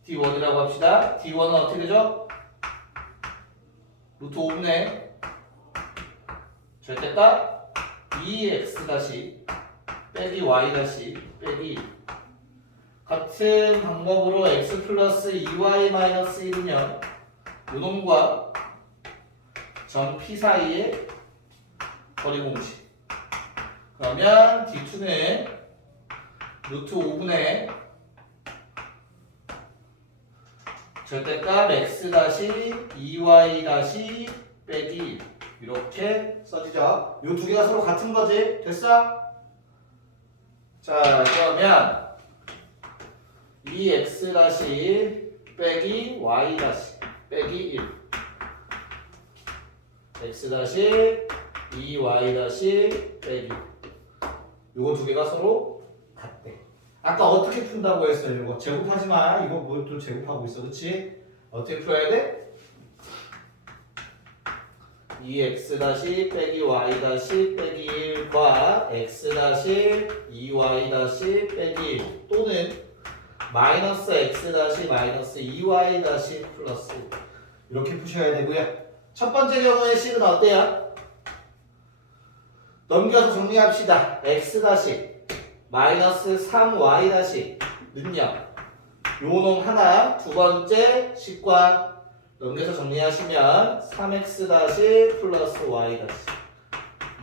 D1이라고 합시다. D1은 어떻게 되죠? 루트 5분의 절대값 2x 다시 빼기 y 다시 빼기 1. 같은 방법으로 x 플러스 2y 마이너스 1은요. 요놈과 점 P 사이의 거리 공식. 그러면 D2는 루트 5분의 절대값 x 다시 2y 다시 빼기 1 이렇게 써지죠. 요 두 개가 서로 같은 거지. 됐어? 자, 그러면 2x 다시 빼기 y 다시 빼기 1 x 다시 2y 다시 빼기 요거 두 개가 서로 같대. 아까 어떻게 푼다고 했어요? 이거 제곱하지 마. 이거 뭘 또 제곱하고 있어, 그렇지? 어떻게 풀어야 돼? 2x 다시 빼기 y 다시 빼기 1과 x 다시 2y 다시 빼기 1 또는 마이너스 x 다시 마이너스 2y 다시 플러스 1 이렇게 푸셔야 되고요. 첫 번째 경우의 식은 어때요? 넘겨서 정리합시다. x 다시 마이너스 3y 다시 는요. 요 놈 하나 두 번째 식과 넘겨서 정리하시면 3x 다시 플러스 y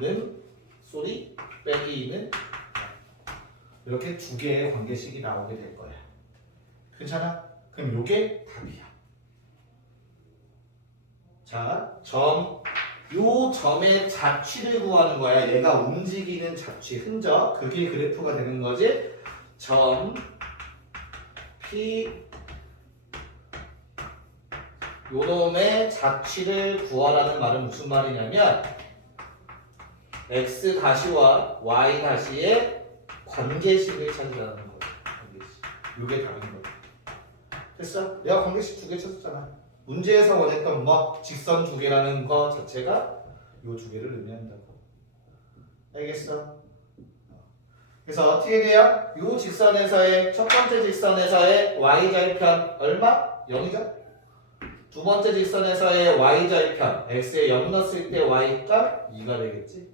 다시는 소리 빼기 2는 이렇게 두 개의 관계식이 나오게 될 거야. 괜찮아? 그럼 요게 답이야. 자, 요 점의 자취를 구하는 거야. 얘가 움직이는 자취, 흔적. 그게 그래프가 되는 거지. 점 P 요놈의 자취를 구하라는 말은 무슨 말이냐면 x 다시와 y 다시의 관계식을 찾으라는 거야. 관계식. 요게 답인 거야. 됐어? 내가 관계식 두 개 찾았잖아. 문제에서 원했던 뭐 직선 두 개라는 거 자체가 요 두 개를 의미한다고. 알겠어? 그래서 어떻게 돼요? 요 직선에서의 첫 번째 직선에서의 y절편 얼마? 0이죠? 두 번째 직선에서의 y절편 x에 0 넣었을 때 y값 2가 되겠지?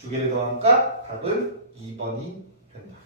두 개를 더하니까 답은 2번이 된다.